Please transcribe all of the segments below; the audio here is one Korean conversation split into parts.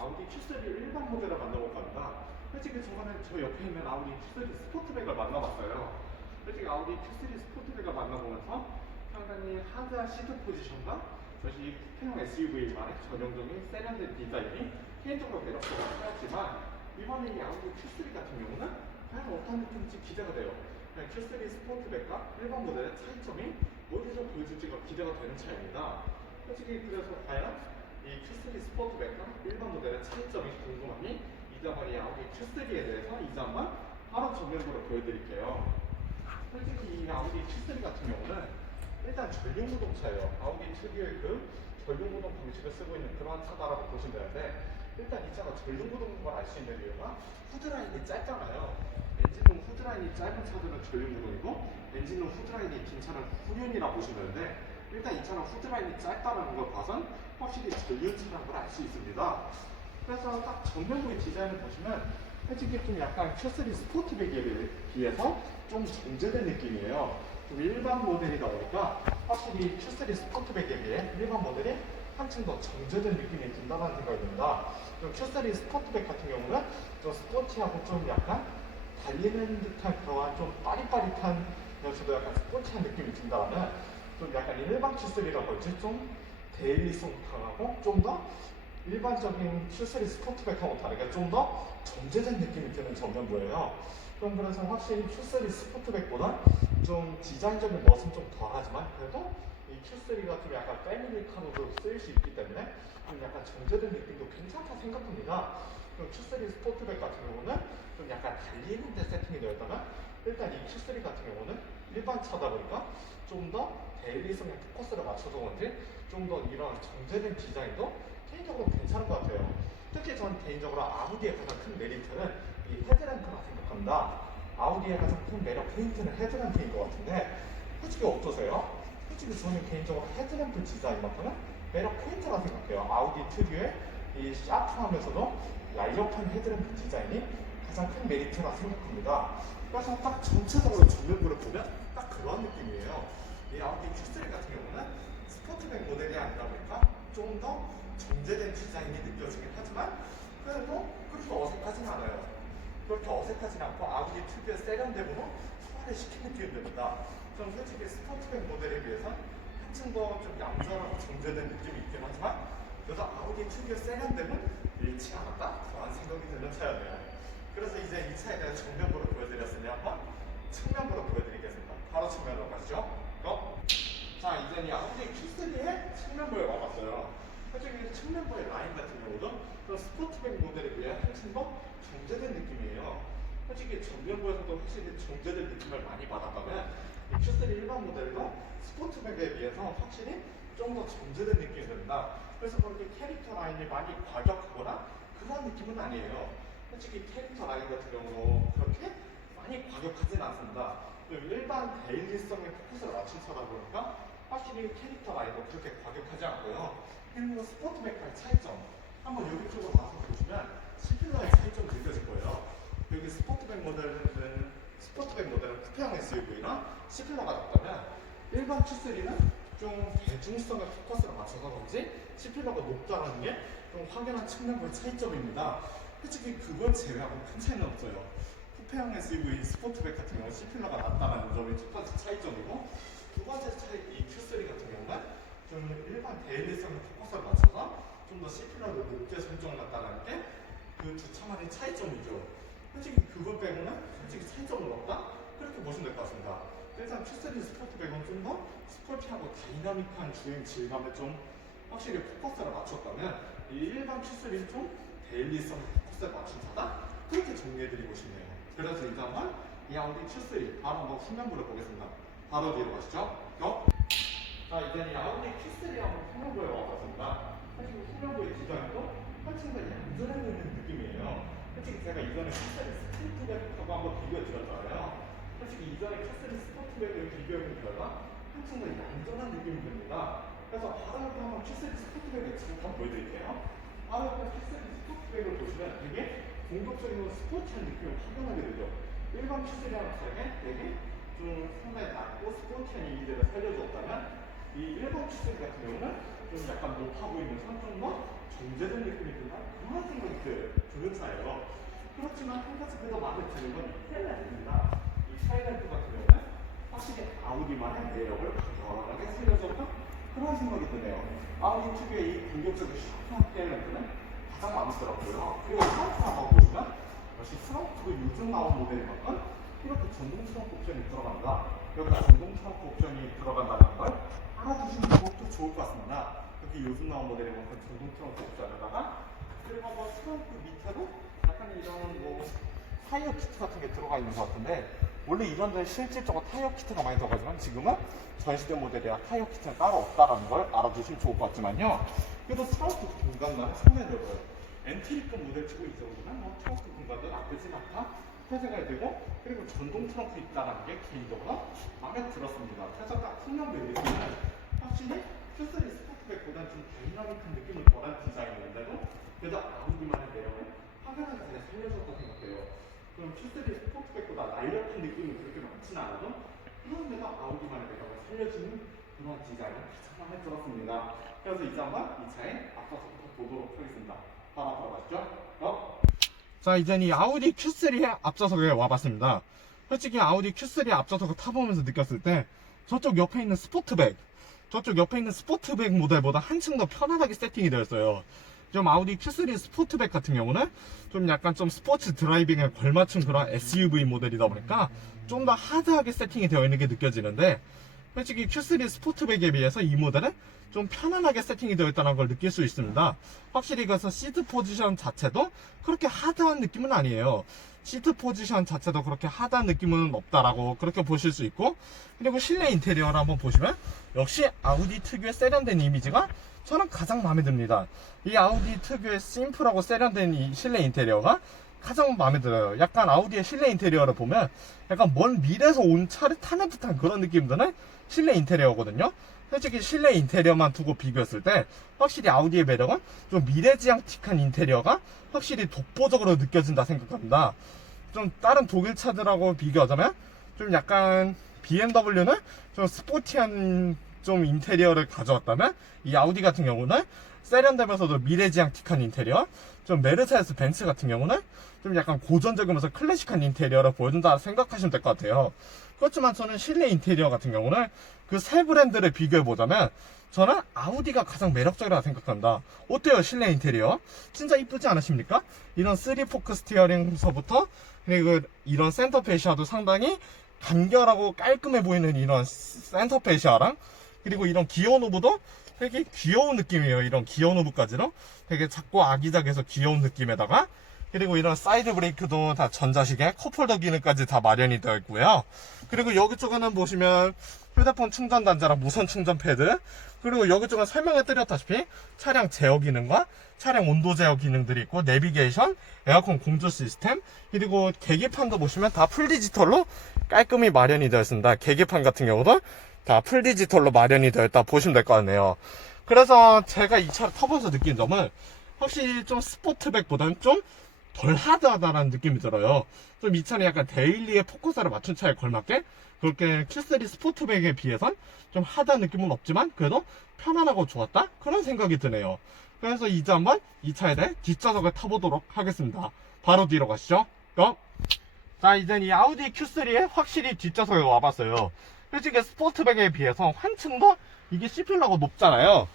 아우디 Q3 일반 모델을 만나볼 겁니다. 솔직히 저번에 저 옆에 있는 아우디 Q3 스포트백을 만나봤어요. 솔직히 아우디 Q3 스포트백을 만나보면서 상당히 하드한 시트 포지션과 사실 쿠페형 SUV만의 전형적인 세련된 디자인이 개인적으로 매력적으로 하였지만 이번에 이 아우디 Q3 같은 경우는 과연 어떤 느낌인지 기대가 돼요. 그냥 Q3 스포트백과 일반 모델의 차이점이 어디서 보여줄지가 기대가 되는 차입니다. 솔직히 그래서 과연 이 Q3 스포트백과 일반 모델의 차이점이 궁금하니 이자마리 아우디 Q3에 대해서 한번 바로 정면으로 보여드릴게요. 솔직히 이 아우디 Q3 같은 경우는 일단 전륜 구동 차예요. 아우디 특유의 그 전륜 구동 방식을 쓰고 있는 그런 차다라고 보시면 되는데 일단 이 차가 전륜 구동인 걸 알 수 있는 이유가 후드라인이 짧잖아요. 엔진룸 후드라인이 짧은 차들은 전륜 구동이고 엔진룸 후드라인이 긴 차는 후륜이라 보시면 되는데 일단 이 차는 후드라인이 짧다는 걸 봐선 확실히 전륜차라는 걸 알 수 있습니다. 그래서 딱 전면부의 디자인을 보시면 솔직히 좀 약간 Q3 스포트백에 비해서 좀 정제된 느낌이에요. 좀 일반 모델이다 보니까 확실히 Q3 스포트백에 비해 일반 모델이 한층 더 정제된 느낌이 든다는 생각이 듭니다. 그리고 Q3 스포트백 같은 경우는 좀 스포티하고 좀 약간 달리는 듯한 그러한 좀 빠릿빠릿한 여기서도 약간 스포티한 느낌이 든다면 좀 약간 일반 Q3라고 할지 좀 데일리성 강하고 좀 더 일반적인 Q3 스포트백하고 다르게 좀 더 정제된 느낌이 드는 전면부예요. 그럼 그래서 확실히 Q3 스포트백보다 좀 디자인적인 멋은 좀 덜하지만 그래도 이 Q3가 좀 약간 패밀리카로도 쓰일 수 있기 때문에 좀 약간 정제된 느낌도 괜찮다 생각합니다. 그럼 Q3 스포트백 같은 경우는 좀 약간 달리는 데 세팅이 되어 있다면 일단 이 Q3 같은 경우는 일반 차다 보니까 좀더 데일리성에 포커스를 맞춰서 그런지 좀 더 이런 정제된 디자인도 개인적으로 괜찮은 것 같아요. 특히 전 개인적으로 아우디의 가장 큰 메리트는 이 헤드램프라 생각합니다. 아우디의 가장 큰 매력 포인트는 헤드램프인 것 같은데 솔직히 어떠세요? 솔직히 저는 개인적으로 헤드램프 디자인만큼은 매력 포인트라 생각해요. 아우디 특유의 이 샤프하면서도 라이어한 헤드램프 디자인이 가장 큰 메리트라 생각합니다. 그래서 딱 전체적으로 전면부를 보면 딱 그런 느낌이에요. 이 아우디 Q3 같은 경우는 스포트백 모델이 아니다 보니까 좀 더 정제된 디자인이 느껴지긴 하지만 그래도 그렇게 어색하진 않아요. 그렇게 어색하진 않고 아우디 특유의 세련됨으로 소화를 시키는 듭니다. 좀 솔직히 스포트백 모델에 비해서 한층 더 좀 얌전하고 정제된 느낌이 있긴 하지만 그래도 아우디 특유의 세련됨은 잃지 않았다? 그런 생각이 드는 차였네요. 그래서 이제 이 차에 대한 정면부로 보여드렸으니 한번 측면부로 보여드리겠습니다. 바로 측면으로 가시죠. 고! 자, 이제 이 아우디 Q3의 측면부에 와봤어요. 솔직히 측면부의 라인 같은 경우도 그런 스포트백 모델에 비해 한층 더 정제된 느낌이에요. 솔직히 전면부에서도 확실히 정제된 느낌을 많이 받았다면 이 Q3 일반 모델도 스포트백에 비해서 확실히 좀 더 정제된 느낌이 듭니다. 그래서 그렇게 캐릭터 라인이 많이 과격하거나 그런 느낌은 아니에요. 솔직히 캐릭터 라인 같은 경우도 그렇게 많이 과격하진 않습니다. 일반 데일리성에 포커스를 맞춘 차다 보니까 확실히 캐릭터 라인도 그렇게 과격하지 않고요. 그리고 스포트백과의 차이점 한번 여기 쪽으로 와서 보시면 시필러의 차이점 느껴질 거예요. 여기 스포트백 모델은 스포트백 모델은 쿠페형 SUV나 시필러가 낮다면 일반 Q3는 좀 대중성에 포커스를 맞춰서 그런지 시필러가 높다는 게 좀 확연한 측면부의 차이점입니다. 솔직히 그걸 제외하고 큰 차이는 없어요. 쿠페형 SUV 스포트백 같은 경우 시필러가 낮다는 점이 첫 번째 차이점이고 두 번째 차이 이 Q3 같은 경우는 좀 일반 데일리성에 포커스를 맞춰서 좀더 시필러를 높게 설정해놨다는 게그두 차만의 차이점이죠. 솔직히 그것 빼고는 솔직히 차이점은 없다? 그렇게 보시면 될 것 같습니다. 일단 Q3 스포트 백은 좀 더 스포티하고 다이나믹한 주행 질감에 좀 확실히 포커스를 맞췄다면 이 일반 Q3는 좀 데일리성 포커스를 맞춘 차다? 그렇게 정리해드리고 싶네요. 그래서 이제 한번 이 아우디 Q3 바로 한번 후면부를 보겠습니다. 바로 뒤로 가시죠. 고! 자, 이제 이 아우디 Q3 한번 후면부에 와봤습니다. 사실 디자인도 한층 더 얌전해 보이는 느낌이에요. 솔직히 제가 이전에 Q3 스포트백하고 한번 비교해 드렸잖아요. 솔직히 이전에 Q3 스포트백을 비교해 본 결과 한층 더 얌전한 느낌이 듭니다. 그래서 바로 옆에 한번 Q3 스포트백을 잠깐 보여드릴게요. 바로 옆에 Q3 스포트백을 보시면 되게 공격적이고 스포츠한 느낌을 확연하게 되죠. 일반 Q3랑 다르게 되게 좀좀 상당히 낮고 스포티한 이미지를 살려주었다면 이 1번 추세 같은 경우는 좀 약간 보이면서 좀더 정제된 느낌이 든다 그런 생각이 드- 드는 차예요. 그렇지만 한 가지 그래도 마음에 드는 건이 텔레입니다. 이 타일랜드 같은 경우는 확실히 아우디만의 매력을 강렬하게 살려줬다 그런 생각이 드네요. 아우디 특유의 이 공격적인 샤프한 텔레는 가장 마음에 들었고요. 그리고 한번 보시면 역시 트렁크 요즘 나온 모델만큼 이렇게 전동 트렁크 옵션이 들어간다. 여기다 전동 트렁크 옵션이 들어간다는 걸 알아두시는 것도 좋을 것 같습니다. 여기 요즘 나온 모델만큼 전동 트렁크 옵션에다가 그리고 뭐 트렁크 밑에도 약간 이런 뭐 타이어 키트 같은 게 들어가 있는 것 같은데 원래 이런 데 실질적으로 타이어 키트가 많이 들어가지만 지금은 전시된 모델이라 타이어 키트는 따로 없다라는 걸 알아두시면 좋을 것 같지만요. 그래도 트렁크 공간만 상당히 넓어요. 엔트리급 모델 치고 이 정도면 뭐 트렁크 공간도 나쁘진 않다 회생이 되고 그리고 전동 트렁크 있다는 게 개인적으로 마음에 들었습니다. 그래서 딱 풍량 베이스는 확실히 큐스리 스포트백보다는 좀 다이나믹한 느낌을 덜한 디자인인데도 그래도 아우디만의 매력을 확연하게 잘 살려줬다고 생각해요. 그럼 큐스리 스포트백보다 날렵한 느낌이 그렇게 많지는 않아도 그런데도 아우디만의 매력을 살려주는 그런 디자인이 가장 마음에 들었습니다. 그래서 이제 한번 이 차에 앞서서부터 보도록 하겠습니다. 바로 앞으로 가시죠. 어? 자 이젠 이 아우디 Q3의 앞좌석에 와봤습니다. 솔직히 아우디 Q3 앞좌석을 타보면서 느꼈을 때 저쪽 옆에 있는 스포트백 저쪽 옆에 있는 스포트백 모델보다 한층 더 편안하게 세팅이 되어 있어요. 좀 아우디 Q3 스포트백 같은 경우는 좀 약간 좀 스포츠 드라이빙에 걸맞춘 그런 SUV 모델이다 보니까 좀 더 하드하게 세팅이 되어 있는 게 느껴지는데 솔직히 Q3 스포트백에 비해서 이 모델은 좀 편안하게 세팅이 되어 있다는 걸 느낄 수 있습니다. 확실히 그래서 시트 포지션 자체도 그렇게 하드한 느낌은 아니에요. 시트 포지션 자체도 그렇게 하드한 느낌은 없다라고 그렇게 보실 수 있고 그리고 실내 인테리어를 한번 보시면 역시 아우디 특유의 세련된 이미지가 저는 가장 마음에 듭니다. 이 아우디 특유의 심플하고 세련된 이 실내 인테리어가 가장 마음에 들어요. 약간 아우디의 실내 인테리어를 보면 약간 먼 미래에서 온 차를 타는 듯한 그런 느낌 드는 실내 인테리어거든요. 솔직히 실내 인테리어만 두고 비교했을 때 확실히 아우디의 매력은 좀 미래지향틱한 인테리어가 확실히 독보적으로 느껴진다 생각합니다. 좀 다른 독일 차들하고 비교하자면 좀 약간 BMW는 좀 스포티한 좀 인테리어를 가져왔다면 이 아우디 같은 경우는 세련되면서도 미래지향틱한 인테리어 좀 메르세데스 벤츠 같은 경우는 좀 약간 고전적이면서 클래식한 인테리어를 보여준다 생각하시면 될 것 같아요. 그렇지만 저는 실내 인테리어 같은 경우는 그 세 브랜드를 비교해 보자면 저는 아우디가 가장 매력적이라고 생각합니다. 어때요 실내 인테리어? 진짜 이쁘지 않으십니까? 이런 3포크 스티어링서부터 그리고 이런 센터 페시아도 상당히 간결하고 깔끔해 보이는 이런 센터 페시아랑 그리고 이런 기어 노브도 되게 귀여운 느낌이에요. 이런 기어 노브까지는 되게 작고 아기자기해서 귀여운 느낌에다가 그리고 이런 사이드 브레이크도 다 전자식에 컵홀더 기능까지 다 마련이 되어 있고요. 그리고 여기 쪽에는 보시면 휴대폰 충전 단자랑 무선 충전 패드 그리고 여기 쪽은 설명해 드렸다시피 차량 제어 기능과 차량 온도 제어 기능들이 있고 내비게이션, 에어컨 공조 시스템 그리고 계기판도 보시면 다 풀 디지털로 깔끔히 마련이 되어 있습니다. 계기판 같은 경우도 다 풀 디지털로 마련이 되어 있다 보시면 될 것 같네요. 그래서 제가 이 차를 타보면서 느낀 점은 확실히 좀 스포트백보다는 좀 덜 하드하다라는 느낌이 들어요. 좀 이 차는 약간 데일리의 포커스를 맞춘 차에 걸맞게 그렇게 Q3 스포트백에 비해선 좀 하드한 느낌은 없지만 그래도 편안하고 좋았다? 그런 생각이 드네요. 그래서 이제 한번 이 차에 대해 뒷좌석을 타보도록 하겠습니다. 바로 뒤로 가시죠. 고! 자, 이젠 이 아우디 Q3에 확실히 뒷좌석에 와봤어요. 솔직히 스포트백에 비해서 한층 더 이게 C필러가 높잖아요.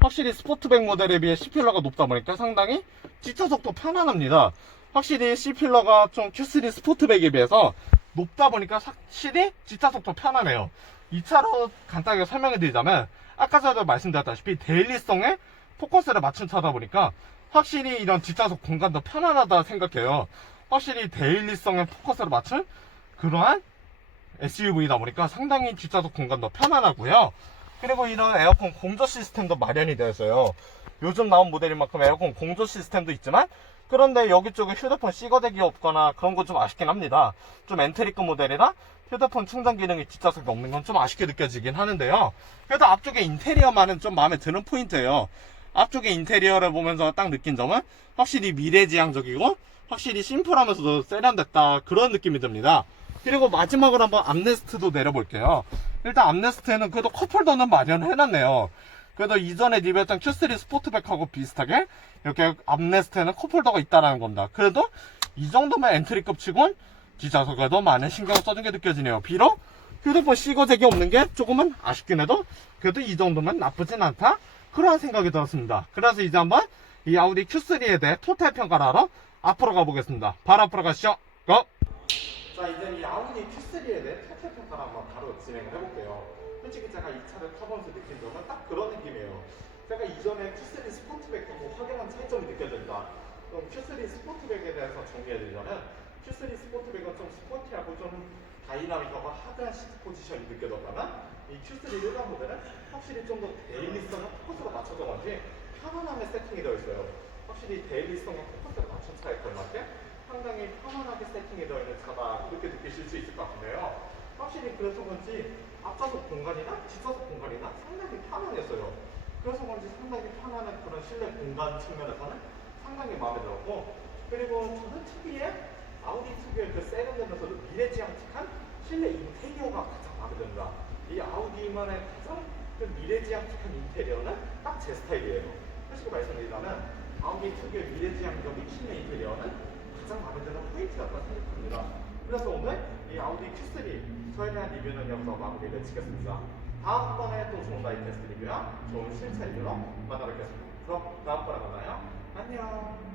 확실히 스포트백 모델에 비해 C필러가 높다 보니까 상당히 뒷좌석도 편안합니다. 확실히 C필러가 좀 Q3 스포트백에 비해서 높다 보니까 확실히 뒷좌석도 편하네요. 이 차로 간단하게 설명해 드리자면 아까 전에 말씀드렸다시피 데일리성에 포커스를 맞춘 차다 보니까 확실히 이런 뒷좌석 공간도 편안하다 생각해요. 확실히 데일리성에 포커스를 맞춘 그러한 SUV다 보니까 상당히 뒷좌석 공간도 편안하고요. 그리고 이런 에어컨 공조 시스템도 마련이 되어 있어요. 요즘 나온 모델인 만큼 에어컨 공조 시스템도 있지만 그런데 여기 쪽에 휴대폰 시거대기 없거나 그런 건 좀 아쉽긴 합니다. 좀 엔트리급 모델이라 휴대폰 충전 기능이 뒷좌석에 없는 건 좀 아쉽게 느껴지긴 하는데요. 그래도 앞쪽에 인테리어만은 좀 마음에 드는 포인트예요. 앞쪽에 인테리어를 보면서 딱 느낀 점은 확실히 미래지향적이고 확실히 심플하면서도 세련됐다 그런 느낌이 듭니다. 그리고 마지막으로 한번 암레스트도 내려볼게요. 일단 암레스트에는 그래도 컵홀더는 마련해놨네요. 그래도 이전에 리뷰했던 Q3 스포트백하고 비슷하게 이렇게 암레스트에는 컵홀더가 있다라는 겁니다. 그래도 이 정도면 엔트리급 치곤 뒤져서 그래도 많은 신경을 써준 게 느껴지네요. 비록 휴대폰 시거잭이 없는 게 조금은 아쉽긴 해도 그래도 이 정도면 나쁘진 않다. 그런 생각이 들었습니다. 그래서 이제 한번 이 아우디 Q3에 대해 토탈 평가를 하러 앞으로 가보겠습니다. 바로 앞으로 가시죠. 고! 자, 이제 이 아우디 Q3에 대해 토탈 평가를 한번 바로 진행을 해볼게요. 솔직히 제가 이 차를 타보면서 느낀 점은 딱 그런 느낌이에요. 제가 이전에 Q3 스포트백하고 확연한 차이점이 느껴진다. 그럼 Q3 스포트백에 대해서 정리해드리자면 Q3 스포트백은 좀 스포티하고 좀 다이나믹하고 하드한 시트 포지션이 느껴졌다면 이 Q3 일반 모델은 확실히 좀 더 데일리성과 포커스가 맞춰져 가지 편안함에 세팅이 되어 있어요. 확실히 데일리성과 포커스가 맞춘 차에 걸맞게 상당히 편안하게 세팅이 되어 있는 차다 그렇게 느끼실 수 있을 것 같은데요. 확실히 그래서 그런지 앞좌석 공간이나 뒷좌석 공간이나 상당히 편안했어요. 그래서 그런지 상당히 편안한 그런 실내 공간 측면에서는 상당히 마음에 들었고 그리고 저는 특유의 아우디 특유의 그 세련되면서도 미래지향틱한 실내 인테리어가 가장 마음에 듭니다. 이 아우디만의 가장 그 미래지향틱한 인테리어는 딱 제 스타일이에요. 솔직히 말씀드리자면 아우디 특유의 미래지향적인 실내 인테리어는 가장 마음에 드는 포인트였다 생각합니다. 그래서 오늘 이 아우디 Q3 저에 대한 리뷰는 여기서 마무리를 짓겠습니다. 다음번에 또 좋은 바이테스트 리뷰랑 좋은 실차 리뷰로 만나뵙겠습니다. 그럼 다음번에 만나요. 안녕.